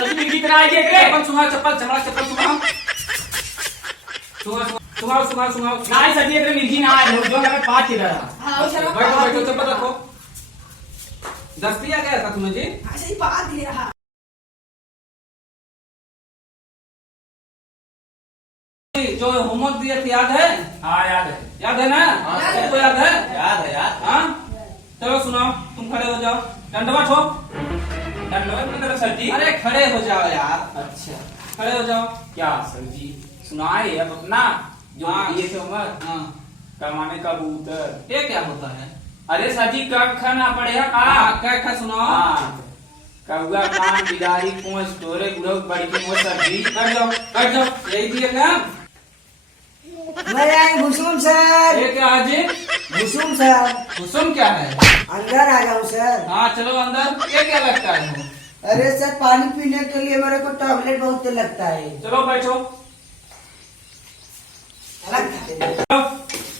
Sir जी कितना आई है रे चप्पल सुंघा चप्पल चमड़ा चप्पल सुंघा सुंघा सुंघा सुंघा नहीं सर जी एक मिर्गी ना है जो हमें 5 इधर हाँ शराब बैठो बैठो चप्पल रखो। दस दिया गया था तुम्हें जी? हाँ सही बात दिया हाँ जो होमवर्क दिया था याद है? हाँ याद है ना? हाँ, सबको याद है? याद है याद हाँ चलो सुनाओ तुम खड़े हो जाओ दंडवत हो। धन्यवाद मतलब सर जी अरे खड़े हो जाओ यार अच्छा खड़े हो जाओ। क्या सर जी सुनाए अब अपना जो हाँ। दिए थे उमर हाँ कमाने कबूतर ये क्या होता है? अरे सर जी कब खाना पड़ेगा हाँ क्या सुनाओ। हाँ कौआ कान बिलारी पूंछ तोरे गुरु बड़ी की मोर सर जी बैठ जाओ यही दिए ना। मैं आई कुसुम सर। ये क्या आज कुसुम सर कुसुम क्या है? अंदर आ जाऊं सर। हाँ चलो अंदर। ये क्या लगता है? अरे सर पानी पीने के लिए मेरे को टॉयलेट बहुत लगता है। चलो बैठो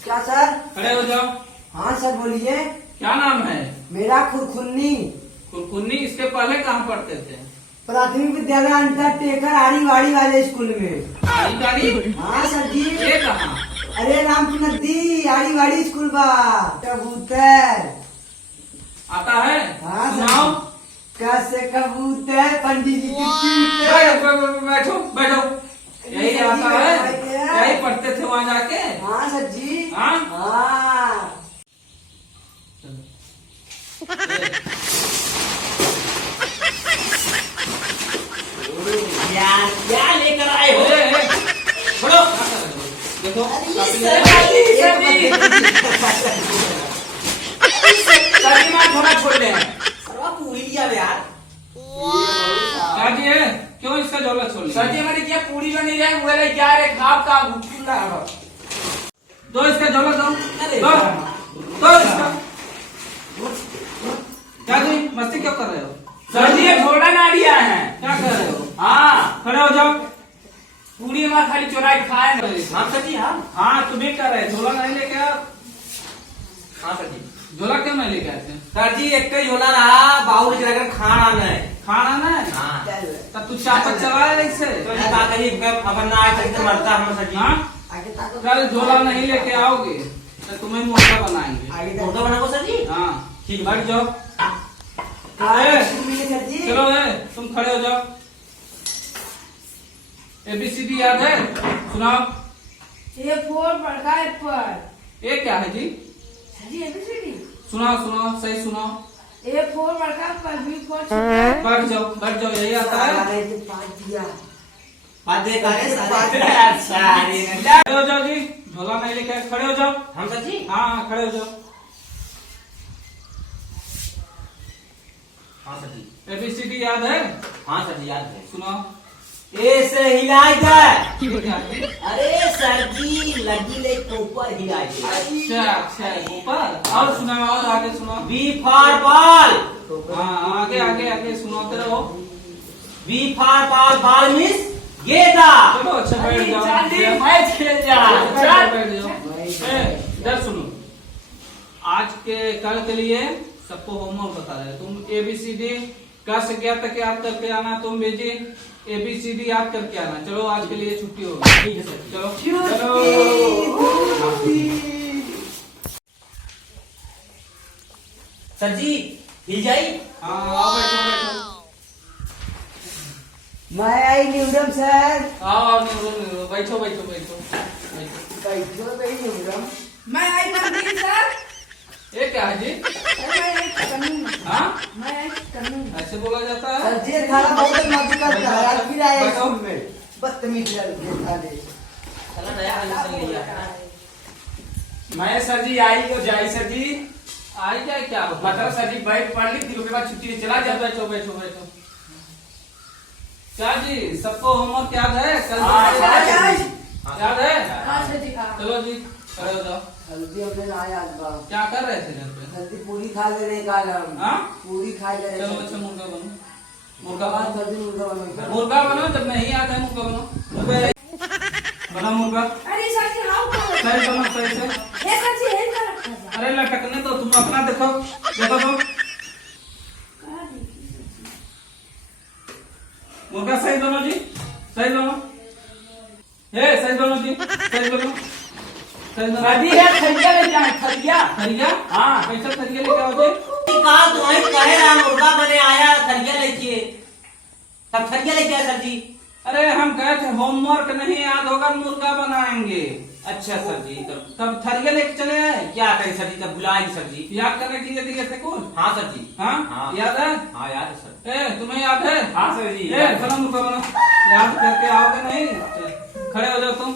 क्या सर? खड़े हो जाओ। हाँ सर बोलिए। क्या नाम है? मेरा खुरखुन्नी। कुरकुन्नी। इसके पहले कहाँ पढ़ते थे? प्राथमिक विद्यालय अंतर टेकर आड़ीवाड़ी वाले स्कूल में। आड़ीवाड़ी? हाँ सर जी। ये कहाँ? अरे रामपुर नदी आड़ीवाड़ी स्कूल बा। कबूतर आता है? हाँ सर। सुनाओ। कैसे कबूतर पंडित जी की चूतर। बैठो बैठो यही आता है? यही पढ़ते थे वहाँ जाके? हाँ सर जी। हाँ हाँ क्या लेकर आए हो छोड़ो देखो सर मां थोड़ा छोड़ दे सर्वा पूरी लिया यार। क्या जी है? क्यों इसका झोला छोड़ लिया? सर जी हमारी क्या पूरी बनी रहे बोले क्या रे खाप का गुटला है दो इसका झोला दो दो इसका। क्या जी मस्ती क्यों कर रहे हो? सर जी ये थोड़ा ना दिया है क्या कर रहे हो? हाँ खड़े हो जाओ। पूरी हमारा खाली चुराई खाए हाँ सर जी हाँ हाँ तुम्हें कर रहे झोला नहीं लेके आ। हाँ सर जी झोला क्यों नहीं लेके आते? सर जी एक ही होला रहा बाहुल जगह खाना है खाना ना है? हाँ तब तू चापत चला है इससे? तो ये बात है खबर ना आए तो मरता हम सर जी हाँ आगे ताको। कल झोला नहीं लेके आओगे तो तुम्हें मुर्गा बनाएंगे। आगे मुर्गा बनाओ सर जी हाँ ठीक बैठ जाओ। सर जी। चलो तुम खड़े हो जाओ। ABCD याद है? सुनाओ। ये फोर बड़का एप्पल। ये क्या है जी? जी एबीसीडी। सुनाओ सुनाओ सही सुनाओ। ए फोर बड़का एप्पल बी फोर बैठ जाओ यही आता है। अच्छा खड़े हो जाओ जी झोला नहीं लेके आए। खड़े हो जाओ। हम सर जी हाँ खड़े हो जाओ। हाँ सर जी ABCD याद है? हाँ सर जी याद है सुनाओ। ऐसे हिलाई दे ये क्या है? अरे सर जी लगी ले ऊपर हिलाई दे अच्छा ऊपर। और सुनाओ और आगे सुनाओ। बी फॉर बॉल हाँ आगे आगे आगे सुनाते रहो। B for ball ball miss गेंदा चलो अच्छा बैठ जाओ। मैच खेल जा बैठ जाओ। इधर सुनो। आज के कल के लिए सबको होमवर्क बता रहे हैं। तुम ABCD क से क्या तक याद करके आना। तुम भेजी ABCD याद करके आना। चलो आज के लिए छुट्टी होगी। ठीक है सर चलो चलो। सर जी हिल जाई हाँ आओ बैठो बैठो। मैं आई न्यूरम सर। आओ बैठो बैठो बैठो बैठो। बैठो भाई न्यूरम। मैं आई कानून सर। ये क्या है जी? मैं आई कानून। हाँ मैं आई कानून। ऐसे बोला जाता है? सर जी थाला बहुत मदद करता है। आज फिर आए बैठो। स्कूल में बदतमीज लड़के थाले। चला नया आदमी से लिया मैं सर जी आई तो जाई सर जी आई जाए क्या होता है? मतलब सर जी बैठ पढ़ ली फिर उसके बाद छुट्टी में चला बैठो जाता बैठो बैठो बैठो। क्या जी सबको होमवर्क याद है? कल हाँ, याद है? हाँ सर जी हाँ। चलो जी खड़े हो जाओ। हल्दी अपने ना याद बा। क्या कर रहे थे घर पे? हल्दी पूरी खा ले रहे काल हम। हाँ? पूरी खा ले रहे। चलो अच्छा मुर्गा बनो। मुर्गा हाँ बनो। सर जी मुर्गा बनो। मुर्गा बनो जब नहीं आता है मुर्गा बनो। बना मुर्गा। अरे सर जी हाँ सही बनो सही से। ये सर जी हेल्प कर रखा था। अरे लटकने तो तुम अपना देखो देखो तो। मुर्गा सही दोनों जी, सही दोनों, ए सही दोनों जी, सही दोनों, सही दोनों। अभी है थरिया ले जाए, थरिया। थरिया? हाँ। कैसा थरिया लेके आओगे? कहा तुम्हारी कहे रहा मुर्गा बने आया थरिया लेके, तब थरिया लेके आया सर जी। अरे हम कहे थे होमवर्क नहीं याद होगा मुर्गा बनाएंगे, अच्छा सर जी, तब थरिया लेके चले आए। क्या करें सर जी, तब बुलाएंगे सर जी। याद करने की यदि कैसे कौन? हाँ सर जी। हाँ हाँ। याद है? हाँ याद है सर। ए तुम्हें याद है? हाँ सर जी। ए बनो मुर्गा बनो, याद करके आओगे नहीं? खड़े हो जाओ तुम।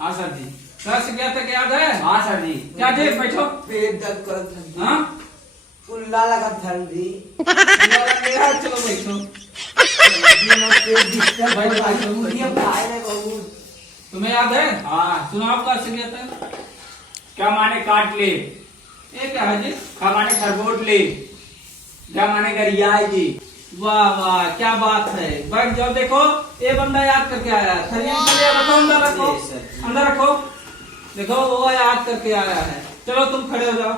हाँ सर जी। कैसे गया था याद है? हाँ सर जी। क्या जी बैठो। पेट दर्द कर हाँ उल्ला लगा सर जी। चलो बैठो। पेट डिस्टर्ब हो रहा है, मुझे खाए ना बहुत। तुम्हें याद है? हाँ। सुनाओ कैसे गया था? क्या माने काट ले, ये क्या है जी? क्या माने खरगोट ले, क्या माने गरियाई जी। वाह वाह क्या बात है। बैठ जाओ, देखो ये बंदा याद करके आया है। थरिया में चले रखो, अंदर रखो, जी, सर। अंदर रखो। देखो वो याद करके आया है। चलो तुम खड़े हो जाओ।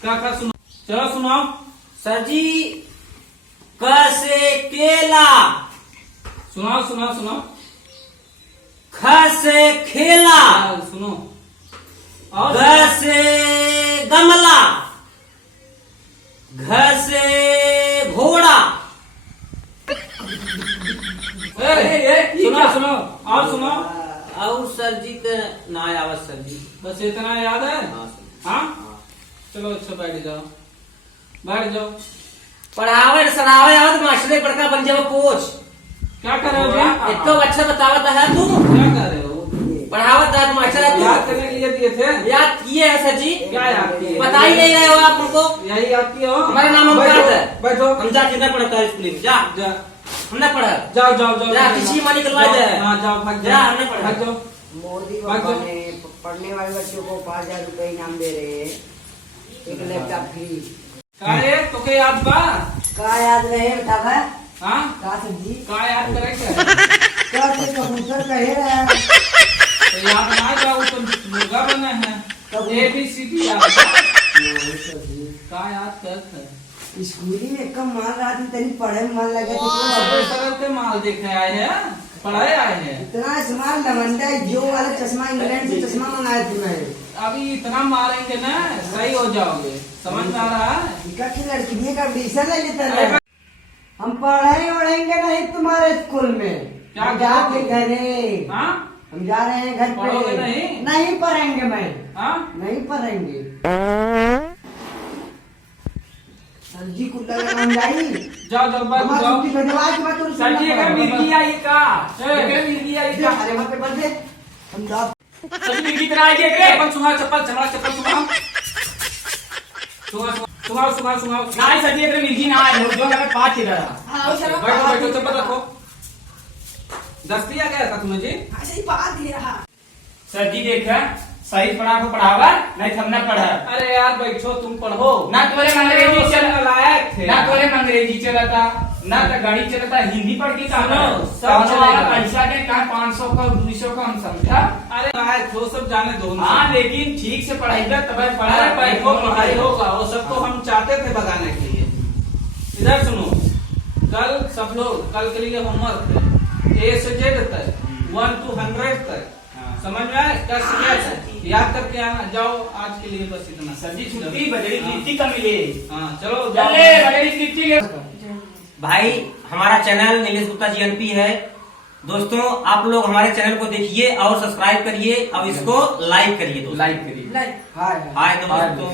क्या सुनो, चलो सुनाओ। सर जी क से केला, सुनाओ सुनाओ सुनाओ। ख से खेला, सुनो ग से गमला, घ से घोड़ा। सुनो सुनो और सुनो। और सर जी का ना आवत सर जी। बस इतना याद है? हाँ सर। हाँ हाँ। चलो अच्छा बैठ जाओ, बैठ जाओ। पढ़ावे सरावे और मास्टर बड़का बन जाओ कोच। क्या कर रहे हो जी? इतना अच्छा बतावत है तू, क्या कर रहे हो? पढ़ावत है मास्टर है याद तू। करने के लिए दिए थे। याद किए हैं सर जी। क्या याद किए? बता ही नहीं रहे हो आप हमको। यही याद किए हो? हमारा नाम हम बैठो, याद है। बैठो। हम जा कितना पढ़ता है स्कूल में, जा जा हमने पढ़ा। जाओ जाओ जाओ। जा, किसी माँ निकलवा दे। हाँ जाओ भाग जा, जाओ, हमने पढ़ा। भाग जाओ। मोदी भाग बाबा जाओ। ने पढ़ने वाले बच्चों को 5,000 रुपए इनाम दे रहे हैं, एक लैपटॉप फ्री। का रे तो के याद बा? का याद रहे बता भाई? हाँ का सर जी? का याद करे क्या? का से कबूतर कहे रहा है? तो याद ना जाओ तो मुर्गा बने हैं। कब? ABCD याद बा? नहीं सर जी। का याद करते हैं? स्कूली में कम मान रहा था, तनी पढ़े में मन लगे तो सबे सरल के माल देखे आए हैं, पढ़ाए आए हैं। इतना स्मार्ट लवंडा जो वाला चश्मा इंग्लैंड से चश्मा मंगाया थी मैं। अभी इतना मारेंगे ना सही हो जाओगे, समझ में आ रहा है? इनका की लड़की का एडमिशन ले लेता है। हम पढ़ाई उड़ेंगे नहीं तुम्हारे स्कूल में। क्या हम जाके घरे, हाँ हम जा रहे हैं घर पे। पढ़ोगे नहीं? नहीं पढ़ेंगे मैं, हाँ नहीं पढ़ेंगे। सर जी को लगा हम जाई। जाओ जाओ बात हमारी जाओ। छुट्टी धन्यवाद की बात तो सर जी एक मिर्गी आई का, ए, एक मिर्गी आई का। अरे वहाँ पे बंद है। हम जा। सर जी मिर्गी तरह आई है के। चप्पल सुंघाओ, चप्पल चमड़ा चप्पल सुंघाओ, सुंघाओ सुंघाओ सुंघाओ। नहीं सर जी एक मिर्गी ना आई, जो लगा 5 इधर। हाँ वो शराब बैठो बैठो, चप्पल रखो। दस्ती आ गया था तुम्हें जी? हाँ सही बात है। हाँ सर जी देखा सही पढ़ा को पढ़ावा, नहीं तो हम ना पढ़ा। अरे यार बैठो तुम पढ़ो। ना तोरे में अंग्रेजी चल, लायक थे ना तोरे में अंग्रेजी चलता, ना तो गणित चलता, हिंदी पढ़ के सुनो, कहा सब चलेगा। पैसा के कहा 500 का 200 का हम समझा। अरे लायक वो सब जाने दो। हाँ लेकिन ठीक से पढ़ाई तब पढ़ा। अरे बैठो पढ़ाई होगा, वो सब तो हम चाहते थे भगाने के लिए। इधर सुनो, कल सब लोग कल के लिए होमवर्क है A से Z तक 1 to 100 तक, समझ में आए? कैसे याद करके आना। जाओ आज के लिए बस इतना। सर जी छुट्टी बजरी लिट्टी का मिले। हाँ चलो चले बजरी लिट्टी ले। भाई हमारा चैनल नीलेश गुप्ता GNP है। दोस्तों आप लोग हमारे चैनल को देखिए और सब्सक्राइब करिए और इसको लाइक करिए दोस्तों। लाइक करिए। लाइक हाय हाय दोस्तों।